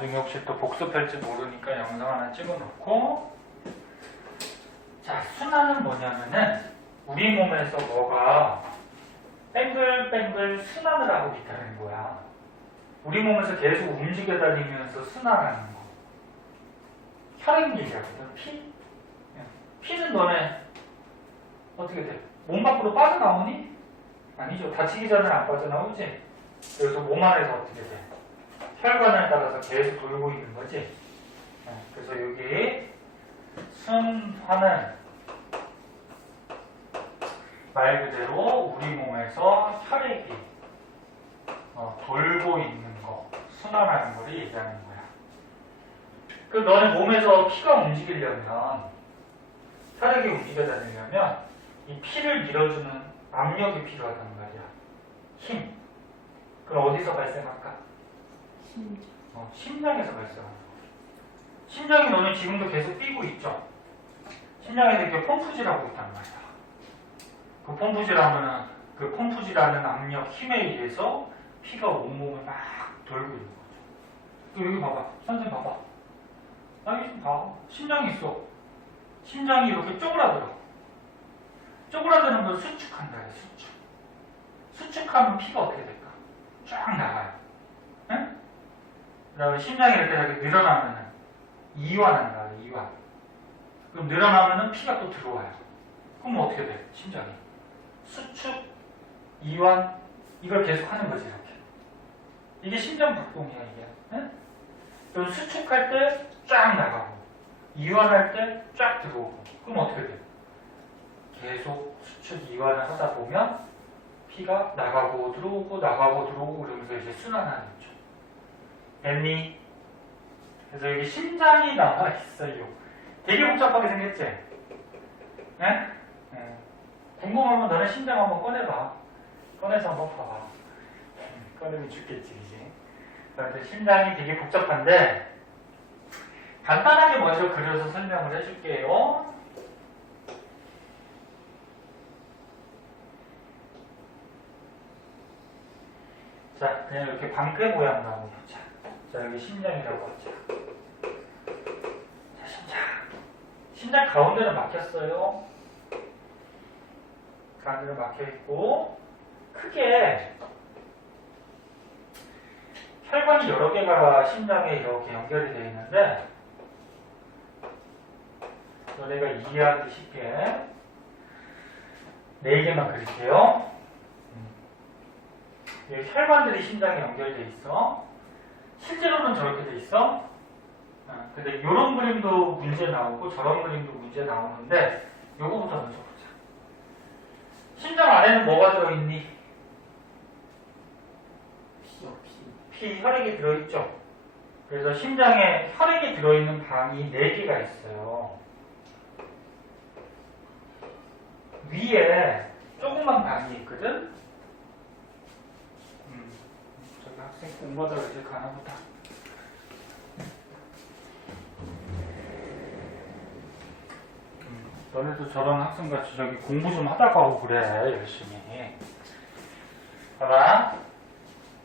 나중에 혹시 또 복습할지 모르니까 영상 하나 찍어놓고. 자, 순환은 뭐냐면은 우리 몸에서 뭐가 뱅글뱅글 순환을 하고 있다는 거야. 우리 몸에서 계속 움직여 다니면서 순환하는 거. 혈액 얘기하거든. 피? 피는 너네 어떻게 돼? 몸 밖으로 빠져나오니? 아니죠. 다치기 전에 안 빠져나오지? 그래서 몸 안에서 어떻게 돼? 혈관을 따라서 계속 돌고 있는 거지? 그래서 여기 순환은 말 그대로 우리 몸에서 혈액이 돌고 있는 거, 순환하는 거를 얘기하는 거야. 그 너네 몸에서 피가 움직이려면, 혈액이 움직여 다니려면 이 피를 밀어주는 압력이 필요하단 말이야. 힘. 그럼 어디서 발생할까? 심장에서 발생하는 거. 심장이 너는 지금도 계속 뛰고 있죠? 심장에서 이렇게 펌프질하고 있단 말이야. 그 펌프질하면은 그 펌프질하는 압력, 힘에 의해서 피가 온몸을 막 돌고 있는 거죠. 또 여기 봐봐. 선생님 봐봐. 여기 좀 봐. 심장이 있어. 심장이 이렇게 쪼그라들어. 쪼그라드는 걸 수축한다. 수축. 수축하면 피가 어떻게 될까? 쫙 나가요. 응? 그 다음에 심장이 이렇게 늘어나면은 이완한다. 이완. 그럼 늘어나면은 피가 또 들어와요. 그럼 어떻게 돼? 심장이. 수축, 이완, 이걸 계속 하는 거지, 이렇게. 이게 심장 박동이야, 이게. 응? 그럼 수축할 때 쫙 나가고, 이완할 때 쫙 들어오고. 그럼 어떻게 돼? 계속 수축, 이완을 하다 보면 피가 나가고 들어오고, 나가고 들어오고, 그러면서 이제 순환하는 거죠. 됐니? 그래서 여기 심장이 나와 있어요. 되게 복잡하게 생겼지? 네? 궁금하면 너네 심장 한번 꺼내봐. 꺼내서 한번 봐봐. 꺼내면 죽겠지, 그지? 그래서 심장이 되게 복잡한데, 간단하게 먼저 그려서 설명을 해줄게요. 자, 그냥 이렇게 방패 모양으로 한번 보자. 자, 여기 심장이라고 하자. 자, 심장. 심장 가운데는 막혔어요. 가운데는 막혀있고, 크게 혈관이 여러 개가 심장에 이렇게 연결이 되어 있는데, 너네가 이해하기 쉽게 4개만 그릴게요. 여기 혈관들이 심장에 연결되어 있어. 실제로는 저렇게 돼 있어. 근데 이런 그림도 문제 나오고 저런 그림도 문제 나오는데 요거부터 먼저 보자. 심장 안에는 뭐가 들어있니? 피, 혈액이 들어있죠. 그래서 심장에 혈액이 들어있는 방이 4개가 있어요. 위에 조그만 방이 있거든. 저기 학생 공부하다가 이제 가나보다. 너네도 저런 학생같이 저기 공부 좀 하다가 오고 그래, 열심히. 봐봐.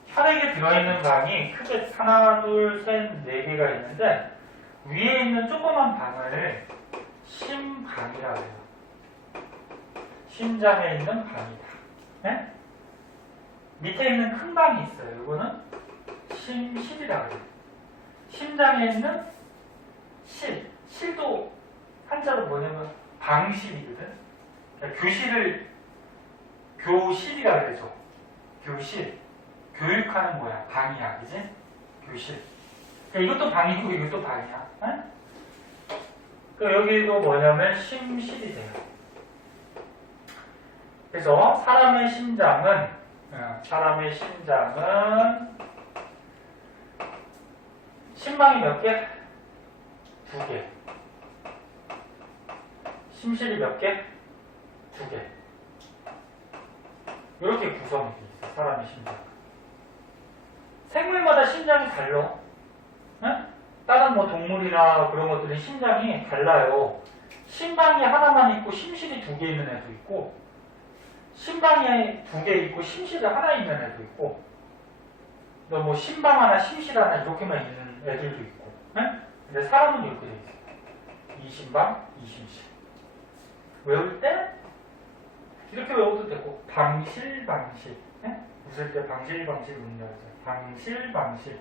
혈액이 들어있는 방이 크게 하나, 둘, 셋, 4개가 있는데, 위에 있는 조그만 방을 심방이라고 해요. 심장에 있는 방이다. 네? 밑에 있는 큰 방이 있어요. 이거는 심실이라고 해요. 심장에 있는 실. 실도 한자로 뭐냐면 방실이거든. 그러니까 교실이라고 그러죠. 교실. 교육하는 거야. 방이야. 그지? 교실. 그러니까 이것도 방이고 이것도 방이야. 네? 그러니까 여기도 뭐냐면 심실이 돼요. 그래서 사람의 심장은 심방이 몇 개? 2개. 심실이 몇 개? 2개. 이렇게 구성이 돼 있어. 사람의 심장. 생물마다 심장이 달라. 응? 다른 뭐 동물이나 그런 것들이 심장이 달라요. 심방이 하나만 있고 심실이 2개 있는 애도 있고, 심방이 2개 있고 심실이 하나 있는 애도 있고, 너 뭐 심방 하나, 심실 하나 이렇게만 있는 애들도 있고. 네? 근데 사람은 이렇게 돼 있어요. 20방, 20실. 외울 때 이렇게 외워도 되고 방실방실. 네? 웃을 때 방실방실 웃는다고 해서 방실방실.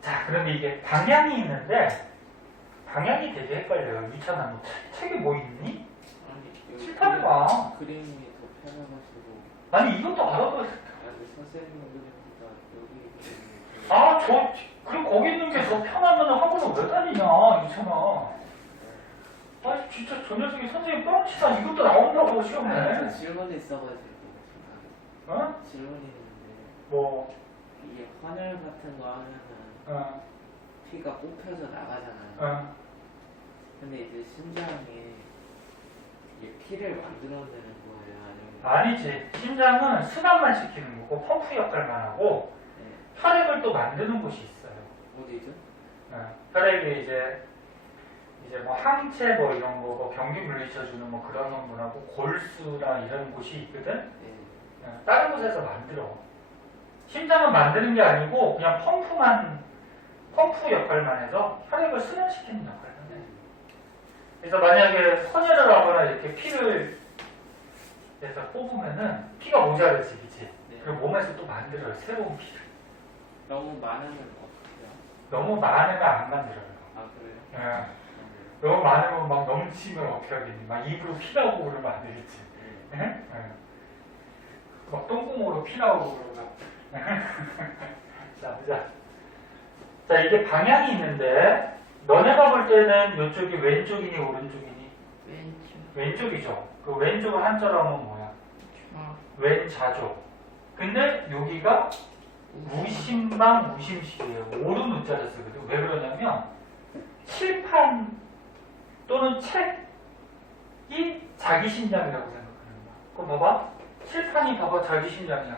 자, 그런데 이게 방향이 있는데 방향이 되게 헷갈려요. 유찬아, 너 책에 뭐 있니? 아니 칠판에 봐. 그림이 더 편해가지고. 아니 이것도 알아봐야 돼. 아니 선생님 그림보다 여기 그림이 아, 그럼 거기 있는 게 더 편하면 학원을 왜 다니냐, 유찬아. 아, 진짜 저 녀석이 선생님 뻥치다. 이것도 나온다고 시험에. 질문이 있어가지고 어? 질문이 있는데 뭐, 이게 헌혈 같은 거 하면은 어, 피가 뽑혀서 나가잖아요. 어. 근데 이제 심장이 이게 피를 만들어내는 거예요, 아니면? 아니지. 심장은 순환만 시키는 거고 펌프 역할만 하고 네. 혈액을 또 만드는 곳이 있어요. 어디죠? 혈액이 이제 뭐 항체 뭐 이런 거, 뭐 경기 물리쳐주는 뭐 그런 성분하고 골수나 이런 곳이 있거든. 네. 다른 곳에서 만들어. 심장은 만드는 게 아니고 그냥 펌프 역할만 해서 혈액을 순환시키는 역할을 해. 그래서 만약에 헌혈을 하거나 이렇게 피를 해서 뽑으면은 피가 모자르지, 그치? 네. 그리고 몸에서 또 만들어요, 새로운 피를. 너무 많으면 어떡해요? 너무 많으면 안 만들어요. 아 그래요? 예. 너무 많으면 막 넘치면 어떻게 하겠니? 막 입으로 피 나오고 그러면 안 되겠지. 네. 예? 예. 막 똥구멍으로 피 나오고 그러면. 자, 보자. 자, 이게 방향이 있는데, 너네가 볼 때는 이쪽이 왼쪽이니, 오른쪽이니? 왼쪽. 왼쪽이죠. 그 왼쪽을 한자로 하면 뭐야? 왼자죠. 근데 여기가 무심방 무심식이에요. 오른 우자를 쓰거든. 왜 그러냐면, 칠판 또는 책이 자기 심장이라고 생각하는 거야. 그럼 봐봐. 칠판이 봐봐. 자기 심장이야.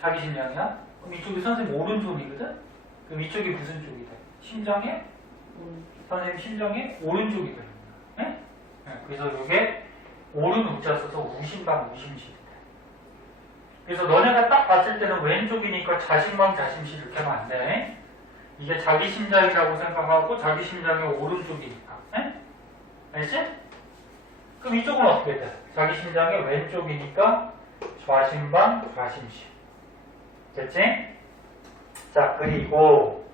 자기 심장이야? 그럼 이쪽이 선생님 오른쪽이거든? 그럼 이쪽이 무슨 쪽이 돼? 심장의? 선생님 심장의 오른쪽이 되는 거야. 네? 네, 그래서 이게 오른 우자 써서 우심방 우심실 돼. 그래서 너네가 딱 봤을 때는 왼쪽이니까 자심방 자심실 이렇게 하면 안 돼. 이게 자기 심장이라고 생각하고 자기 심장의 오른쪽이니까. 네? 알지? 그럼 이쪽은 어떻게 돼? 자기 심장의 왼쪽이니까 좌심방 좌심실. 됐지? 자, 그리고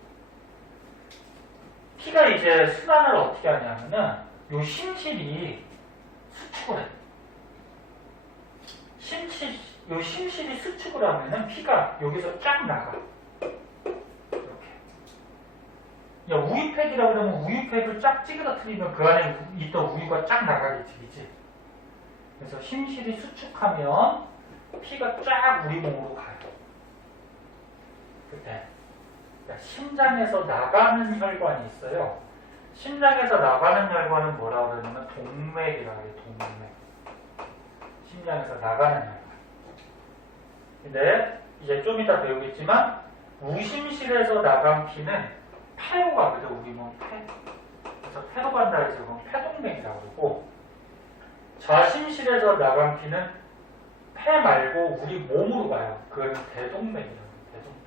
피가 이제 순환을 어떻게 하냐면은 요 심실이 수축을 해. 요 심실이 수축을 하면은 피가 여기서 쫙 나가. 야, 우유팩이라 그러면 우유팩을 쫙 찌그러뜨리면 그 안에 있던 우유가 쫙 나가겠지, 그치? 그래서 심실이 수축하면 피가 쫙 우리 몸으로 가요. 그때 그러니까 심장에서 나가는 혈관이 있어요. 심장에서 나가는 혈관은 뭐라 그러냐면 동맥이라고 해요, 동맥. 심장에서 나가는 혈관. 근데 이제 좀 이따 배우겠지만 우심실에서 나간 피는 폐로 가거든, 우리 몸 폐. 그래서 폐로 간다 해서 그건 폐동맥이라고 그러고, 좌심실에서 나간 피는 폐 말고 우리 몸으로 가요. 그거는 대동맥이라고 해요, 대동맥.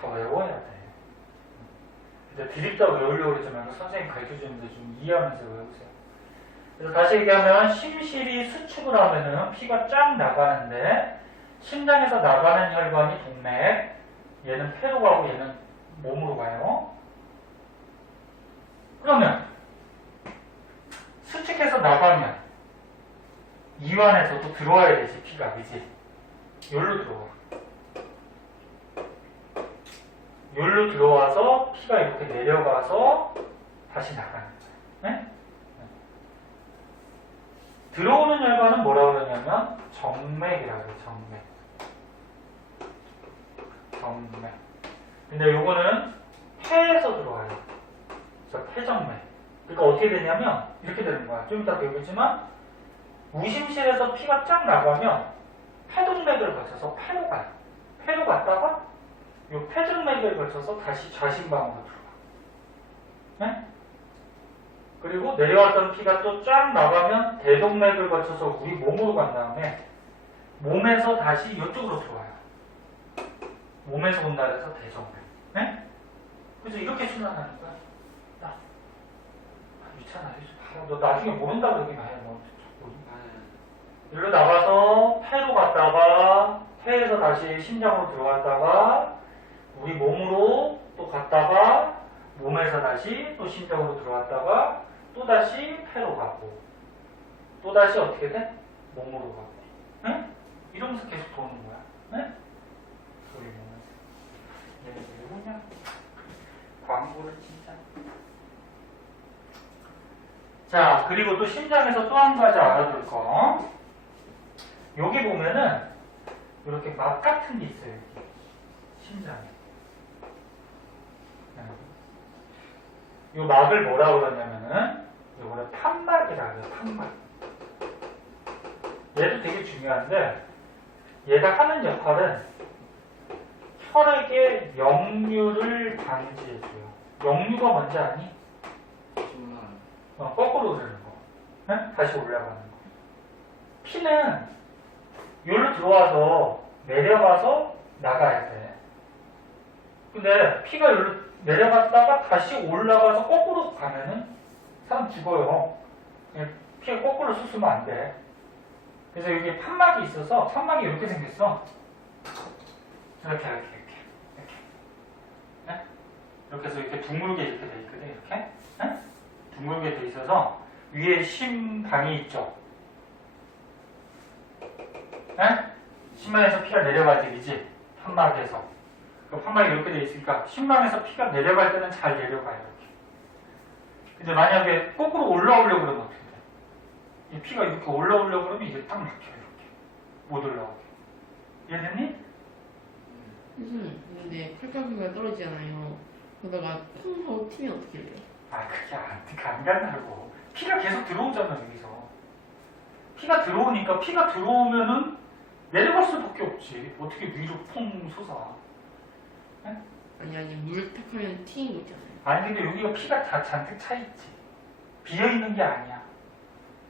다 외워야 돼. 근데 드립다 외우려고 그러지 말고 선생님 가르쳐주는데 좀 이해하면서 외우세요. 그래서 다시 얘기하면 심실이 수축을 하면은 피가 쫙 나가는데 심장에서 나가는 혈관이 동맥, 얘는 폐로 가고 얘는 몸으로 가요. 그러면 수축해서 나가면 이완에서도 들어와야 되지, 피가. 그지? 여기로 들어와. 여기로 들어와서 피가 이렇게 내려가서 다시 나가는 거예요. 네? 들어오는 혈관은 뭐라고 그러냐면 정맥이라고 해요, 정맥. 정맥. 근데 요거는 폐에서 들어와요. 그래서 폐정맥. 그러니까 어떻게 되냐면 이렇게 되는 거야. 좀 이따 배우겠지만 우심실에서 피가 쫙 나가면 폐동맥을 거쳐서 폐로 가요. 폐로 갔다가 요 폐정맥을 거쳐서 다시 좌심방으로 들어가. 네? 그리고 내려왔던 피가 또 쫙 나가면 대동맥을 거쳐서 우리 몸으로 간 다음에 몸에서 다시 이쪽으로 들어와요. 몸에서 온다 해서 대정맥. 네? 그래서 이렇게 순환하는 거야. 야, 유찬아, 너 나중에 모른다 그러긴 해. 너. 일로 나가서 폐로 갔다가 폐에서 다시 심장으로 들어갔다가 우리 몸으로 또 갔다가 몸에서 다시 또 심장으로 들어갔다가 또 다시 폐로 가고 또 다시 어떻게 돼? 몸으로 가고. 응? 이러면서 계속 도는 거야. 응? 우리 몸에서. 얘는 누구냐? 광고를 진짜. 자, 그리고 또 심장에서 또 한 가지 알아둘 거. 여기 보면은 이렇게 막 같은 게 있어요. 여기. 심장에. 이 막을 뭐라 그러냐면은 이거를 판막이라고 해요. 판막. 얘도 되게 중요한데 얘가 하는 역할은 혈액의 역류를 방지해줘요. 역류가 뭔지 아니? 거꾸로 흐르는 거. 네? 다시 올라가는 거. 피는 여기로 들어와서 내려가서 나가야 돼. 근데 피가 여기로 내려갔다가 다시 올라가서 거꾸로 가면은 사람 죽어요. 피가 거꾸로 솟으면 안 돼. 그래서 여기 판막이 있어서 판막이 이렇게 생겼어. 이렇게. 네? 이렇게 해서 이렇게 둥글게 이렇게 돼 있거든. 이렇게. 네? 둥글게 돼 있어서 위에 심방이 있죠. 네? 심방에서 피가 내려갈 때이지 판막에서. 그 판막이 이렇게 돼 있으니까 심방에서 피가 내려갈 때는 잘 내려가요. 이렇게. 근데 만약에 거꾸로 올라오려고 그러면 어떻게 돼? 이 피가 이렇게 올라오려고 그러면 이게 딱 막혀요. 이렇게. 못 올라오게. 이해됐니? 무슨 근데 팔각기가 떨어지잖아요. 그러다가 쿵 하고 튀면 어떻게 돼요? 아, 그게 안 간다고. 피가 계속 들어오잖아, 여기서. 피가 들어오니까 피가 들어오면은 내려갈 수밖에 없지. 어떻게 위로 퐁 솟아. 네? 아니 물 탁 하면 튀는 거 있잖아요. 아니, 근데 여기가 피가 다 잔뜩 차있지. 비어있는 게 아니야.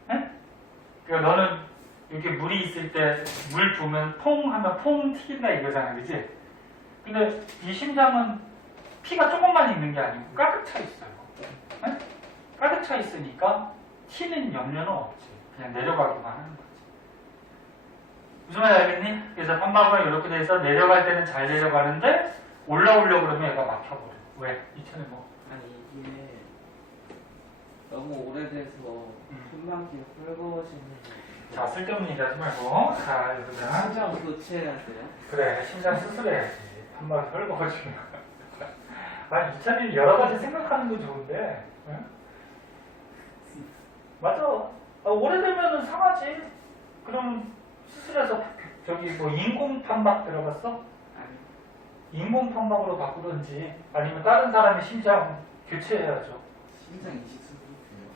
네? 그러니까 너는 이렇게 물이 있을 때 물 부으면 퐁 하면 퐁 튀긴다 이거잖아, 그지? 근데 이 심장은 피가 조금만 있는 게 아니고 가득 차 있어요. 네? 가득 차 있으니까 튀는 염려는 없지. 그냥 내려가기만 하는 거지. 무슨 말인지 알겠니? 그래서 판막은 이렇게 돼서 내려갈 때는 잘 내려가는데 올라오려고 그러면 얘가 막혀버려. 왜? 이천에 뭐. 아니 이게 너무 오래돼서 판막이 헐거워지는. 자, 쓸데없는 얘기 하지 말고. 자, 여기다. 심장 교체해야 돼요? 그래, 심장 수술해야지. 판막이 헐거워지면. 아니, 이찬이 여러 가지 생각하는 거 좋은데. 응? 맞아. 아, 오래되면 상하지. 그럼 수술해서 저기 뭐 인공 판막 들어갔어? 아니. 인공 판막으로 바꾸든지 아니면 다른 사람의 심장 교체해야죠. 심장 이식 수술이 돼요?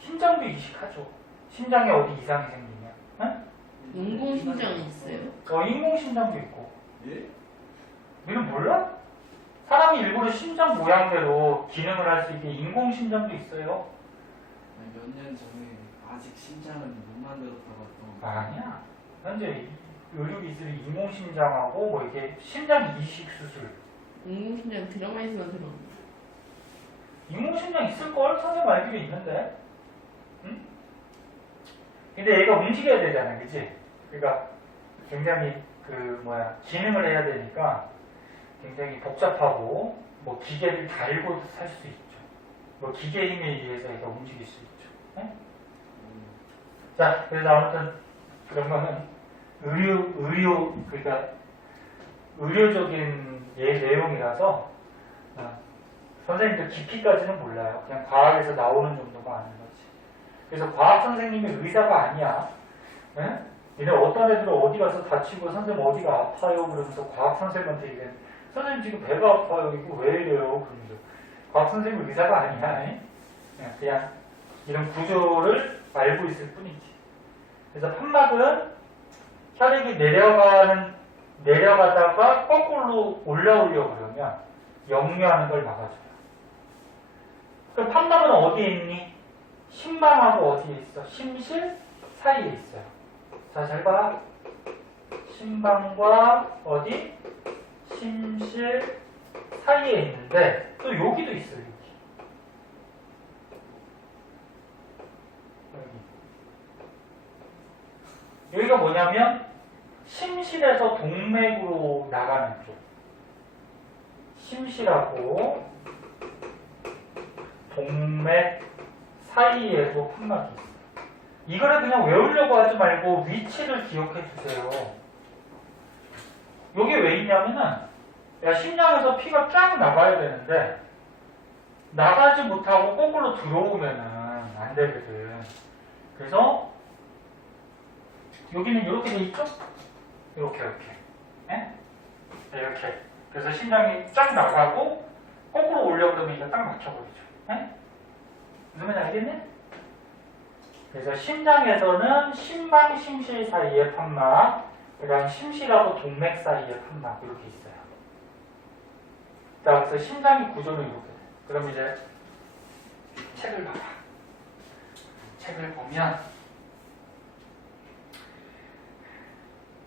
심장도 이식하죠. 심장에 어디 이상이 생기면. 응? 인공 심장이 있어요? 인공 심장도 있고. 예? 너는 몰라? 사람이 일부러 심장 모양대로 기능을 할 수 있게 인공 심장도 있어요. 몇 년 전에 아직 심장은 못 만들었다고 했던. 아니야. 현재 의료기술이 인공 심장하고 뭐 이게 심장 이식 수술. 인공 심장 드라마에서만 들었는데. 인공 심장 있을 걸 선생님 알기로 있는데. 응? 근데 얘가 움직여야 되잖아, 그치? 그러니까 굉장히 기능을 해야 되니까 굉장히 복잡하고 뭐 기계를 달고 살 수 있죠. 뭐 기계 힘에 의해서 얘가 움직일 수 있죠. 네? 자, 그래서 아무튼 그런 거는 그러니까 의료적인 내용이라서 선생님도 깊이까지는 몰라요. 그냥 과학에서 나오는 정도가 아닌 거지. 그래서 과학 선생님이 의사가 아니야. 네? 얘네 어떤 애들은 어디 가서 다치고 선생님 어디가 아파요 그러면서 과학 선생님한테 얘기해. 선생님 지금 배가 아파요. 이거 왜 이래요? 그러면서 과학 선생님은 의사가 아니야. 그냥 이런 구조를 알고 있을 뿐이지. 그래서 판막은 혈액이 내려가다가 거꾸로 올라오려고 그러면 역류하는 걸 막아줘요. 그럼 판막은 어디에 있니? 심방하고 어디에 있어? 심실 사이에 있어요. 자, 잘 봐. 심방과 어디? 심실 사이에 있는데 또 여기도 있어요. 여기가 뭐냐면 심실에서 동맥으로 나가는 쪽. 심실하고 동맥 사이에도 판막이 있어요. 이거를 그냥 외우려고 하지 말고 위치를 기억해 주세요. 여기 왜 있냐면은 야, 심장에서 피가 쫙 나가야 되는데 나가지 못하고 거꾸로 들어오면은 안 되거든. 그래서 여기는 이렇게 돼 있죠? 이렇게 예? 이렇게. 그래서 심장이 쫙 나가고 거꾸로 올려 그러면 이거 딱 맞춰버리죠. 예? 그러면 알겠네? 그래서 심장에서는 심방, 심실 사이에 판막, 그 다음 심실하고 동맥 사이에 판막 이렇게 있어요. 자, 그래서 심장의 구조는 이렇게 돼. 그럼 이제 책을 봐봐. 책을 보면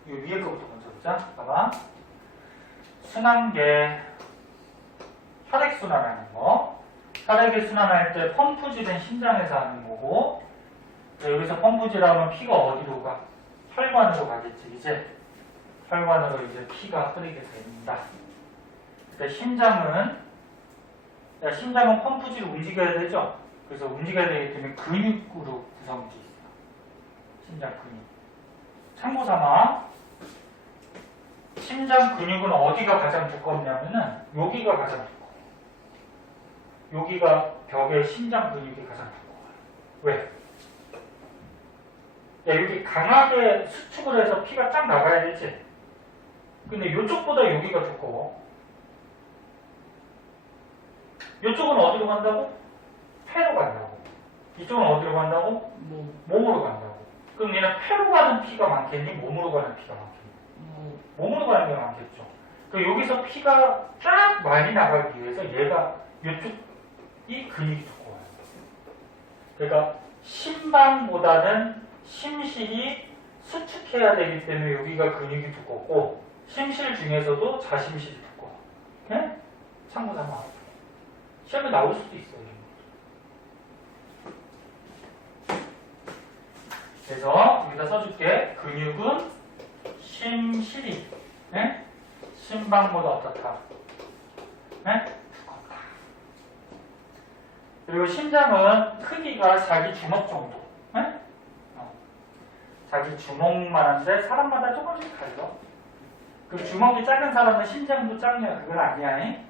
이 위에 거부터 먼저 보자. 봐봐. 순환계, 혈액순환하는 거. 혈액이 순환할 때 펌프질은 심장에서 하는 거고, 여기서 펌프질하면 피가 어디로 가? 혈관으로 가겠지, 이제. 혈관으로 이제 피가 흐르게 됩니다. 근데 심장은 펌프질을 움직여야 되죠? 그래서 움직여야 되기 때문에 근육으로 구성되어 있어요. 심장 근육. 참고 삼아. 심장 근육은 어디가 가장 두껍냐면은 여기가 가장 두꺼워요. 여기가 벽에 심장 근육이 가장 두꺼워요. 왜? 야, 여기 강하게 수축을 해서 피가 쫙 나가야 되지. 근데 이쪽보다 여기가 두꺼워. 이쪽은 어디로 간다고? 폐로 간다고. 이쪽은 어디로 간다고? 몸으로 간다고. 그럼 얘는 폐로 가는 피가 많겠니? 몸으로 가는 피가 많겠니? 몸으로 가는 게 많겠죠. 그 여기서 피가 쫙 많이 나가기 위해서 얘가 이쪽이 근육이 두꺼워요. 그러니까 심방보다는 심실이 수축해야 되기 때문에 여기가 근육이 두껍고 심실 중에서도 자심실이 두꺼워. 네? 참고삼아. 시험에 나올 수도 있어요. 그래서 여기다 써줄게. 근육은 심실이 네? 심방보다 어떻다? 네? 두껍다. 그리고 심장은 크기가 자기 주먹 정도. 네? 자기 주먹만한데 사람마다 조금씩 달라. 그 주먹이 작은 사람은 심장도 작냐? 그건 아니야. 네?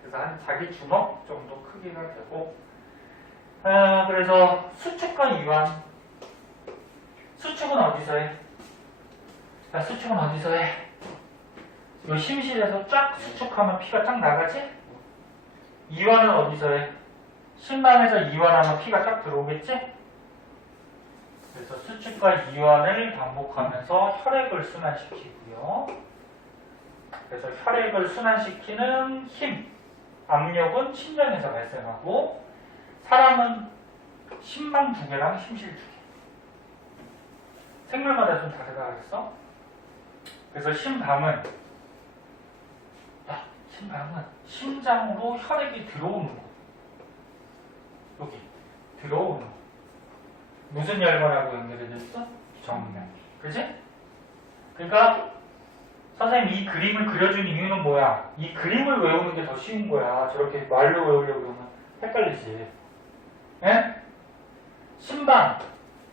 그래서 한 자기 주먹 정도 크기가 되고 그래서 수축과 이완. 수축은 어디서 해? 자, 수축은 어디서 해? 이 심실에서 쫙 수축하면 피가 쫙 나가지? 이완은 어디서 해? 심방에서 이완하면 피가 쫙 들어오겠지? 그래서 수축과 이완을 반복하면서 혈액을 순환시키고요. 그래서 혈액을 순환시키는 힘, 압력은 심장에서 발생하고 사람은 심방 두 개랑 심실 두 개. 생물마다 좀 다르다 그랬어? 그래서 심방은 심장으로 혈액이 들어오는 거. 여기 들어오는 거. 무슨 혈관하고 연결이 돼 있어? 정맥. 그지? 그러니까 선생님 이 그림을 그려준 이유는 뭐야? 이 그림을 외우는 게 더 쉬운 거야. 저렇게 말로 외우려고 그러면 헷갈리지. 예? 심방,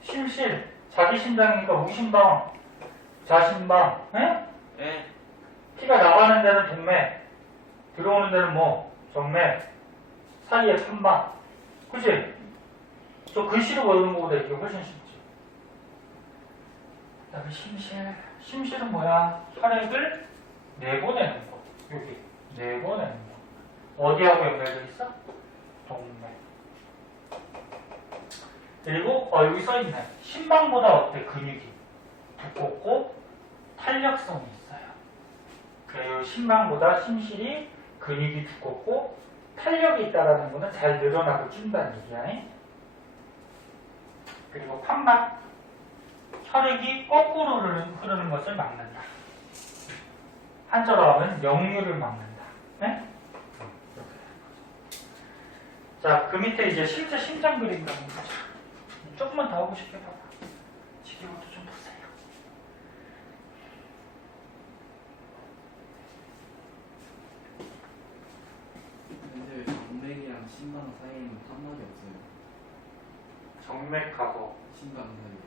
심실, 자기 심장이니까 우심방, 자심방, 예? 네. 피가 나가는 데는 동맥, 들어오는 데는 뭐? 정맥, 사이에 판방. 그치? 저 글씨로 외우는 것보다 이게 훨씬 쉽지. 그 다음에 심실. 심실은 뭐야? 혈액을 내보내는 거. 여기. 내보내는 거. 어디하고 연결되어 있어? 동맥. 그리고, 여기 써있네. 심방보다 어때? 근육이. 두껍고 탄력성이 있어요. 그래요. 심방보다 심실이 근육이 두껍고 탄력이 있다는 거는 잘 늘어나고 찐다는 얘기야. 그리고 판막. 혈액이 거꾸로 흐르는 것을 막는다. 한자로 하면 역류를 막는다. 네? 자, 그 밑에 이제 실제 심장 그림 가는 거죠. 조금만 더 하고 싶게 봐봐. 지겨워도 좀 보세요. 근데 왜 정맥이랑 심장 사이에는 판막이 없어요? 정맥하고 심장 사이.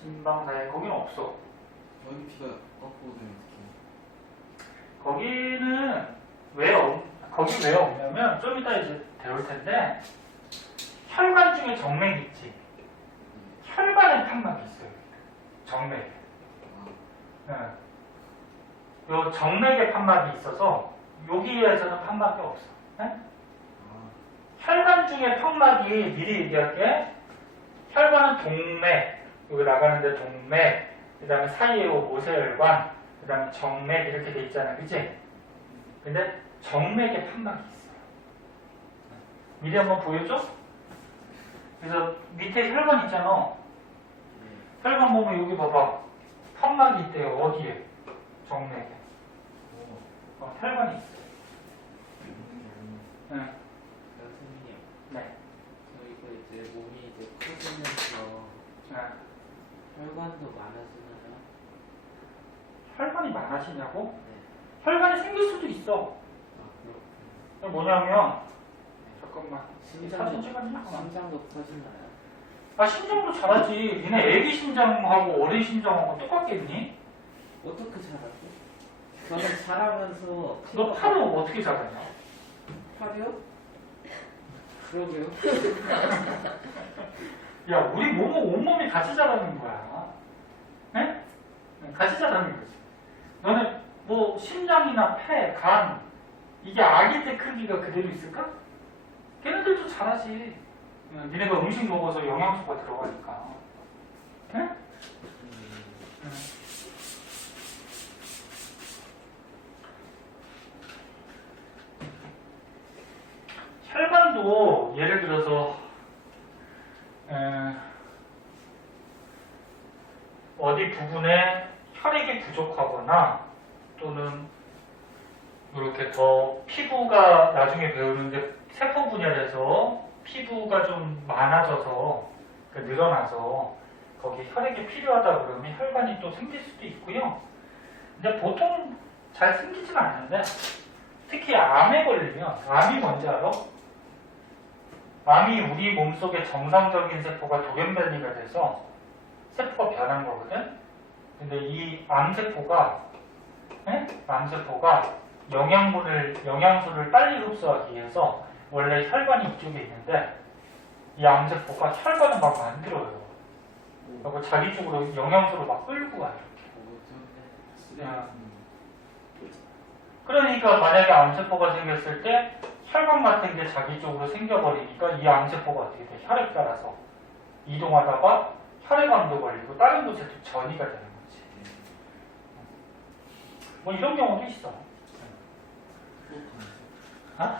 심방 사이 거기는 없어. 여기 피가 거꾸로 되면 어떡해? 거기는 거기 왜 없냐면 좀 이따 이제 배울 텐데 혈관 중에 정맥이 있지. 혈관에 판막이 있어요. 정맥. 요 정맥에 판막이 있어서 여기에서는 판막이 없어. 네? 아, 혈관 중에 판막이 미리 얘기할게. 혈관은 동맥, 여기 나가는데 동맥, 그 다음에 사이에 요 모세혈관, 그 다음에 정맥 이렇게 돼 있잖아, 그치? 근데 정맥에 판막이 있어요. 미리 한번 보여줘? 그래서 밑에 혈관 있잖아. 혈관 보면 여기 봐봐. 판막이 있대요. 어디에? 정맥에. 혈관이 있어요. 응. 선생님, 네. 저희가 이제 몸이 이제 커지면서 네. 혈관도 많아지나요? 혈관이 많아지냐고? 네. 혈관이 생길 수도 있어. 아, 그렇군요. 뭐냐면, 잠깐만. 사진 심장도, 찍었나? 심장도 커지나요? 아, 심장도 잘하지. 니네 애기 심장하고 어린 심장하고 똑같겠니? 어떻게 자라죠? 저는 자라면서 너 팔을 어떻게 자랐냐? 팔이요? 그러게요. 야, 우리 몸은 온몸이 같이 자라는 거야. 네? 같이 자라는 거지. 너는 뭐 심장이나 폐, 간 이게 아기 때 크기가 그대로 있을까? 걔네들도 잘하지. 니네가 음식 먹어서 영양소가 들어가니까. 네? 혈관도 예를 들어서 어디 부분에 혈액이 부족하거나 또는 이렇게 더 피부가 나중에 배우는데 세포 분열에서 피부가 좀 많아져서 늘어나서 거기 혈액이 필요하다 그러면 혈관이 또 생길 수도 있고요. 근데 보통 잘 생기진 않는데 특히 암에 걸리면 암이 뭔지 알아? 암이 우리 몸속의 정상적인 세포가 돌연변이가 돼서 세포가 변한 거거든. 근데 이 암세포가 영양소를 빨리 흡수하기 위해서 원래 혈관이 이쪽에 있는데 이 암세포가 혈관을 막 만들어요. 그리고 자기 쪽으로 영양소를 막 끌고 와요. 그러니까 만약에 암세포가 생겼을 때 혈관 같은 게 자기 쪽으로 생겨버리니까 이 암세포가 어떻게 돼? 혈액 따라서 이동하다가 혈액암도 걸리고 다른 곳에 또 전이가 되는 거지. 뭐 이런 경우도 있어. 어?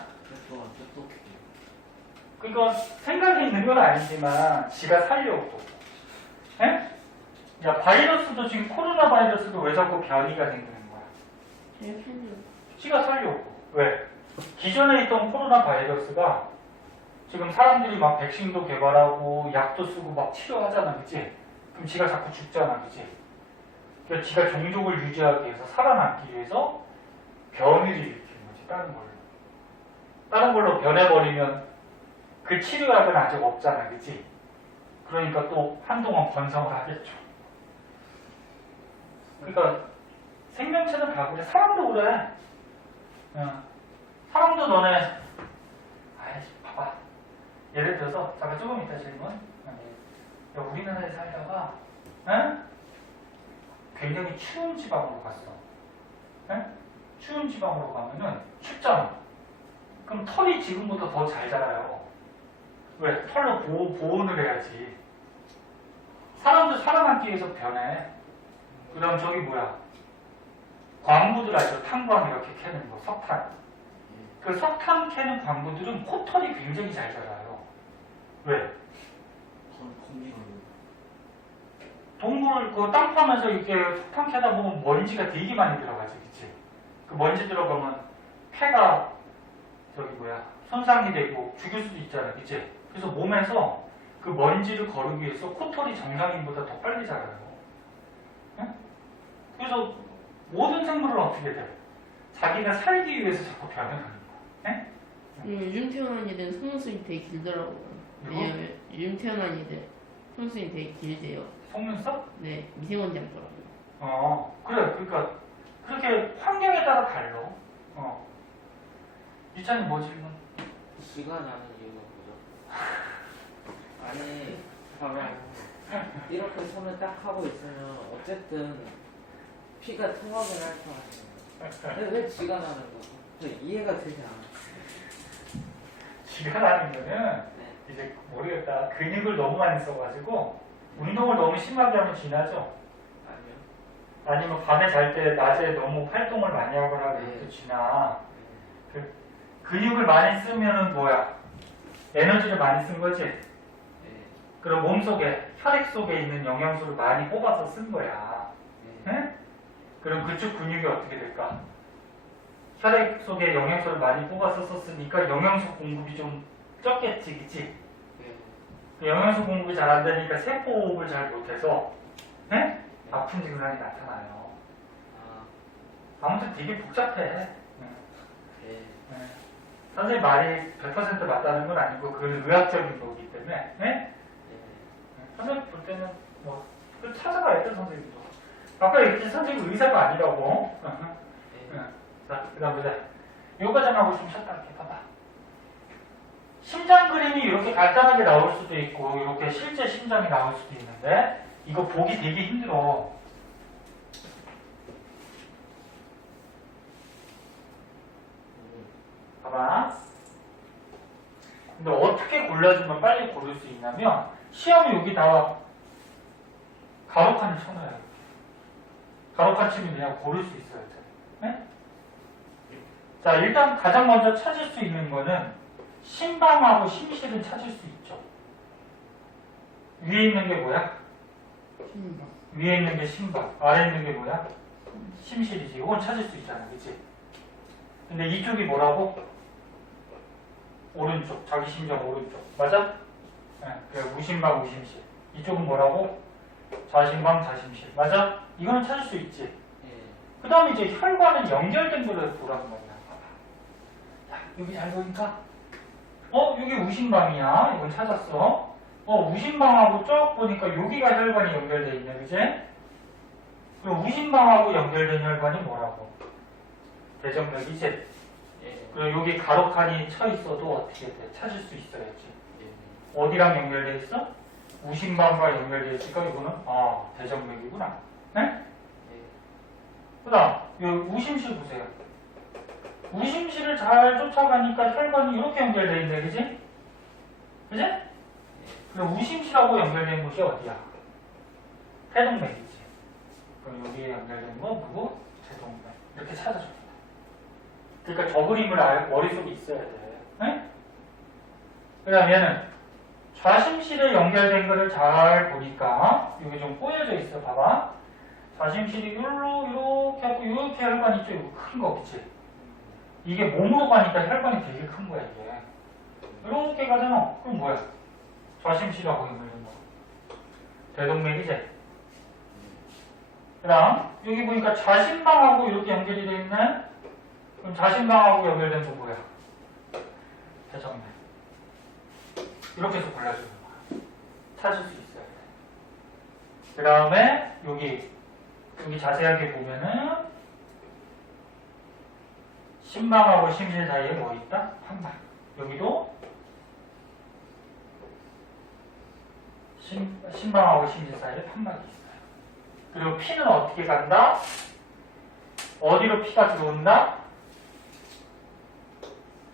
그건 생각이 있는 건 아니지만 지가 살려고. 에? 야, 바이러스도 지금 코로나 바이러스도 왜 자꾸 변이가 생기는 거야? 지가 살려고. 왜? 기존에 있던 코로나 바이러스가 지금 사람들이 막 백신도 개발하고 약도 쓰고 막 치료하잖아, 그치? 그럼 지가 자꾸 죽잖아, 그치? 그러니까 지가 종족을 유지하기 위해서 살아남기 위해서 변이를 일으키는 거지, 다른 걸로 변해버리면 그 치료약은 아직 없잖아, 그치? 그러니까 또 한동안 번성을 하겠죠. 그러니까 생명체는 다 그래. 사람도 그래. 사람도 너네 아이씨 봐봐. 예를 들어서 잠깐 조금 이따 질문. 야, 우리나라에 살다가 굉장히 추운 지방으로 갔어. 추운 지방으로 가면은 춥잖아. 그럼 털이 지금보다 더 잘 자라요. 왜? 털로 보온을 해야지. 사람도 살아남기 위해서 변해. 그 다음 저기 뭐야? 광부들 알죠? 탄광 이렇게 캐는 거, 석탄. 그 석탄 캐는 광부들은 코털이 굉장히 잘 자라요. 왜? 동물 그땅 파면서 이렇게 탕 캐다 보면 먼지가 되게 많이 들어가지, 그치? 그 먼지 들어가면 폐가 저기 뭐야 손상이 되고 죽일 수도 있잖아, 그치? 그래서 몸에서 그 먼지를 거르기 위해서 코털이 정상인보다 더 빨리 자라요. 응? 그래서 모든 생물은 어떻게 돼? 자기가 살기 위해서 자꾸 변해가는 거야. 요즘 태어난 애들은 속눈썹이 되게 길더라고요. 누구? 왜냐면 요즘 태어난 애들 속눈썹이 되게 길대요. 속눈썹? 네, 미세먼지 않더라고요. 그래. 그러니까 그렇게 환경에 따라 달라. 유찬이 뭐 질문? 기가 나는 이유가 뭐죠? 아니 봐봐 이렇게 손을 딱 하고 있으면 어쨌든 피가 통하긴 할 거 아니에요. 근데 왜 지가 나는 거죠? 저 이해가 되지 않아요. 기가 나는 거는 네. 이제 모르겠다. 근육을 너무 많이 써가지고 운동을 너무 심하게 하면 지나죠. 아니요. 아니면 밤에 잘 때 낮에 너무 활동을 많이 하거나 그럴 때 네. 지나. 근육을 많이 쓰면은 뭐야? 에너지를 많이 쓴 거지. 네. 그럼 몸속에 혈액 속에 있는 영양소를 많이 뽑아서 쓴 거야. 네. 응? 그럼 그쪽 근육이 어떻게 될까? 혈액 속에 영양소를 많이 뽑아서 썼으니까 영양소 공급이 좀 적겠지, 그치? 네. 그 영양소 공급이 잘 안 되니까 세포호흡을 잘 못해서 응? 아픈 증상이 나타나요. 아, 아무튼 되게 복잡해. 네. 선생님 말이 100% 맞다는 건 아니고 그건 의학적인 거기 때문에 네? 네. 선생님 볼 때는 뭐 그걸 찾아봐야죠, 선생님도. 아까 얘기했지 선생님 의사가 아니라고. 네. 자, 그 다음 보자. 요거 좀 하고 좀 쉬었다 이렇게 봐봐. 심장 그림이 이렇게 간단하게 나올 수도 있고 이렇게 실제 심장이 나올 수도 있는데 이거 보기 되게 힘들어. 봐봐. 근데 어떻게 골라주면 빨리 고를 수 있냐면 시험이 여기 다 가로칸을 쳐놔요. 가로칸 치면 그냥 고를 수 있어요. 네? 자, 일단 가장 먼저 찾을 수 있는 거는 심방하고 심실은 찾을 수 있죠. 위에 있는 게 뭐야? 신발. 위에 있는 게 심방, 아래에 있는 게 뭐야? 심실이지. 이건 찾을 수 있잖아, 그치? 근데 이쪽이 뭐라고? 오른쪽, 자기 심장 오른쪽. 맞아? 네, 그 우심방, 우심실. 이쪽은 뭐라고? 좌심방, 좌심실. 맞아? 이거는 찾을 수 있지. 네. 그 다음에 이제 혈관은 연결된 거를 보라는 거야. 자, 여기 잘 보니까? 여기 우심방이야. 이건 찾았어. 우심방하고 쭉 보니까 여기가 혈관이 연결돼 있네, 그지? 그럼 우심방하고 연결된 혈관이 뭐라고? 대정맥이지? 네. 그리고 여기 가로칸이 쳐 있어도 어떻게 돼? 찾을 수 있어야지. 네. 어디랑 연결돼 있어? 우심방과 연결돼 있으니까 이거는 대정맥이구나. 네? 네. 그 다음 여기 우심실 보세요. 우심실을 잘 쫓아가니까 혈관이 이렇게 연결돼 있네, 그지? 그지? 그럼 우심실하고 연결된 곳이 어디야? 태동맥이지. 그럼 여기에 연결된 거 누구? 태동맥. 이렇게 찾아줘야 돼. 그러니까 저 그림을 머릿속에 있어야 돼. 네? 그 다음 얘는 좌심실에 연결된 거를 잘 보니까 여기 좀 꼬여져 있어. 봐봐. 좌심실이 이렇게 하고 이렇게 혈관이 있죠. 이거 큰 거, 그치? 이게 몸으로 가니까 혈관이 되게 큰 거야, 이게. 이렇게 가잖아. 그럼 뭐야? 좌심실하고 연결된 거. 대동맥이지? 그 다음, 여기 보니까 좌심방하고 이렇게 연결이 되어 있네? 그럼 좌심방하고 연결된 거 뭐야? 대정맥. 이렇게 해서 골라주는 거야. 찾을 수 있어야 돼. 그 다음에, 여기 자세하게 보면은, 심방하고 심실 사이에 뭐 있다? 판막. 여기도 심방하고 심실 사이에 판막이 있어요. 그리고 피는 어떻게 간다? 어디로 피가 들어온다?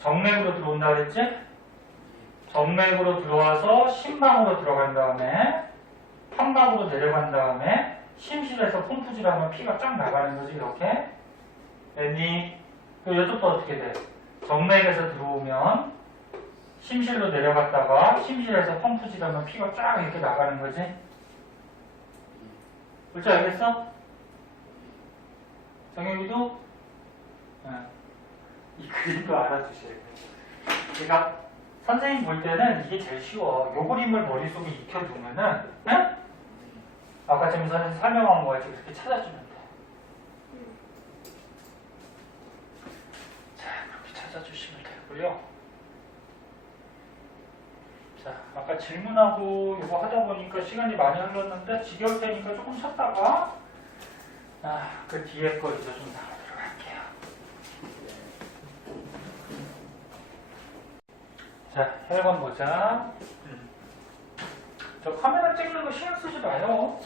정맥으로 들어온다 그랬지? 정맥으로 들어와서 심방으로 들어간 다음에 판막으로 내려간 다음에 심실에서 펌프질하면 피가 쫙 나가는 거지, 이렇게. 됐니? 그리고 이쪽도 어떻게 돼? 정맥에서 들어오면 심실로 내려갔다가 심실에서 펌프질하면 피가 쫙 이렇게 나가는 거지. 볼줄 알겠어? 정혁이도? 이 그림도 알아주셔야 돼. 그러니까 선생님 볼 때는 이게 제일 쉬워. 요 그림을 머릿속에 익혀두면은, 응? 아까 지금 선생님 설명한 거 같이 그렇게 찾아주면 돼. 자, 그렇게 찾아주시면 되고요. 자, 아까 질문하고 이거 하다 보니까 시간이 많이 흘렀는데 지겨울 테니까 조금 쉬었다가 그 뒤에 거 이제 좀 나오도록 할게요. 자, 혈관 보자. 저 카메라 찍는 거 신경 쓰지 마요.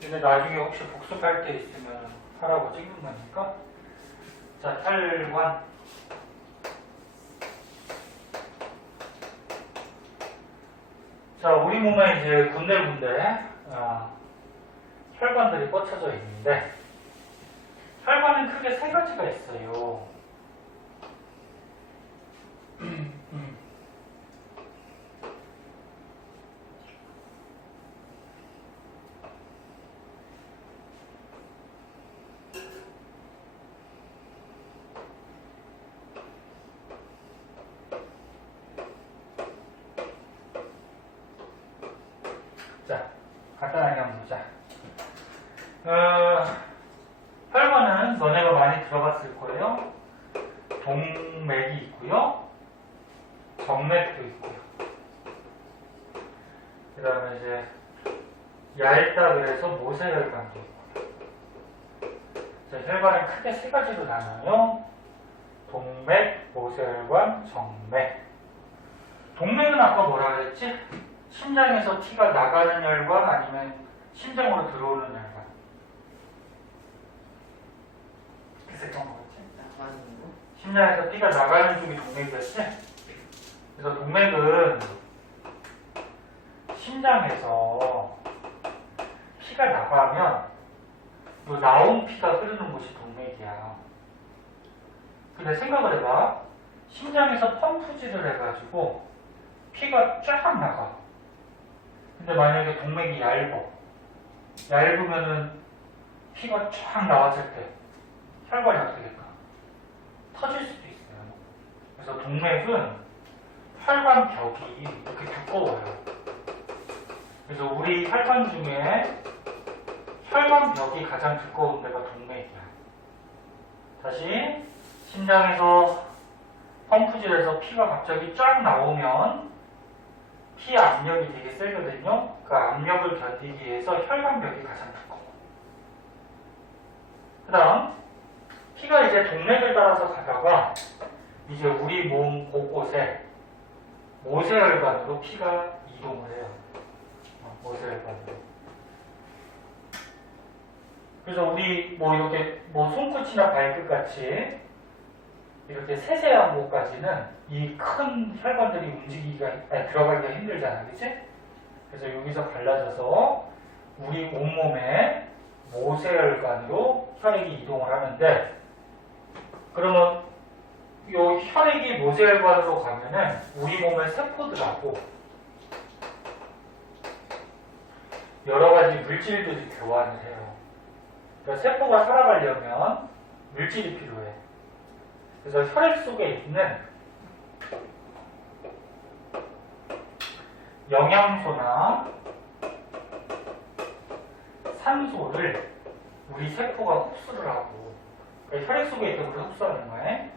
근데 나중에 혹시 복습할 때 있으면 하라고 찍는 거니까. 자, 혈관. 자, 우리 몸에 이제 군데군데 혈관들이 뻗쳐져 있는데 혈관은 크게 세 가지가 있어요. 자, 간단하게 한번 보자. 혈관은 너네가 많이 들어봤을 거예요. 동맥이 있고요. 정맥도 있고요. 그 다음에 이제 얇다 그래서 모세혈관도 있고요. 자, 혈관은 크게 세 가지로 나눠요. 동맥, 모세혈관, 정맥. 동맥은 아까 뭐라 그랬지? 심장에서 피가 나가는 혈관 아니면 심장으로 들어오는 혈관. 비슷한 거겠지? 나가는 거? 심장에서 피가 나가는 쪽이 동맥이었지? 그래서 동맥은 심장에서 피가 나가면 요 나온 피가 흐르는 곳이 동맥이야. 근데 생각을 해봐. 심장에서 펌프질을 해가지고 피가 쫙 나가. 근데 만약에 동맥이 얇으면은 피가 쫙 나왔을 때 혈관이 어떻게 될까? 터질 수도 있어요. 그래서 동맥은 혈관 벽이 이렇게 두꺼워요. 그래서 우리 혈관 중에 혈관 벽이 가장 두꺼운 데가 동맥이야. 다시 심장에서 펌프질해서 피가 갑자기 쫙 나오면 피 압력이 되게 세거든요. 그 압력을 견디기 위해서 혈관벽이 가장 두꺼워. 그 다음 피가 이제 동맥을 따라서 가다가 이제 우리 몸 곳곳에 모세혈관으로 피가 이동을 해요. 모세혈관으로. 그래서 우리 뭐 이렇게 뭐 손끝이나 발끝 같이 이렇게 세세한 곳까지는 이 큰 혈관들이 들어가기가 힘들잖아, 그치? 그래서 여기서 갈라져서 우리 온몸에 모세혈관으로 혈액이 이동을 하는데, 그러면 요 혈액이 모세혈관으로 가면은 우리 몸의 세포들하고 여러 가지 물질들이 교환을 해요. 그러니까 세포가 살아가려면 물질이 필요해. 그래서 혈액 속에 있는 영양소나 산소를 우리 세포가 흡수를 하고, 그러니까 혈액 속에 있던 걸 흡수하는 거예요.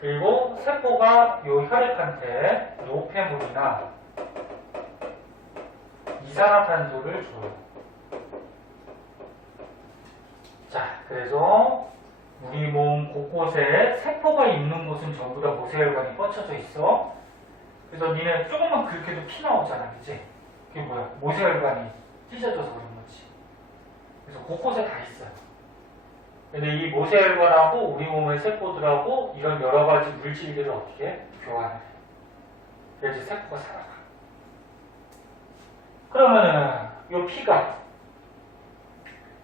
그리고 세포가 이 혈액한테 노폐물이나 이산화탄소를 줘요. 자, 그래서 우리 몸 곳곳에 세포가 있는 곳은 전부 다 모세혈관이 뻗쳐져 있어. 그래서 니네 조금만 긁혀도 피 나오잖아, 그치? 그게 뭐야? 모세혈관이 찢어져서 그런 거지. 그래서 곳곳에 다 있어요. 근데 이 모세혈관하고 우리 몸의 세포들하고 이런 여러 가지 물질들을 어떻게 교환을 해. 그래서 세포가 살아가. 그러면은 이 피가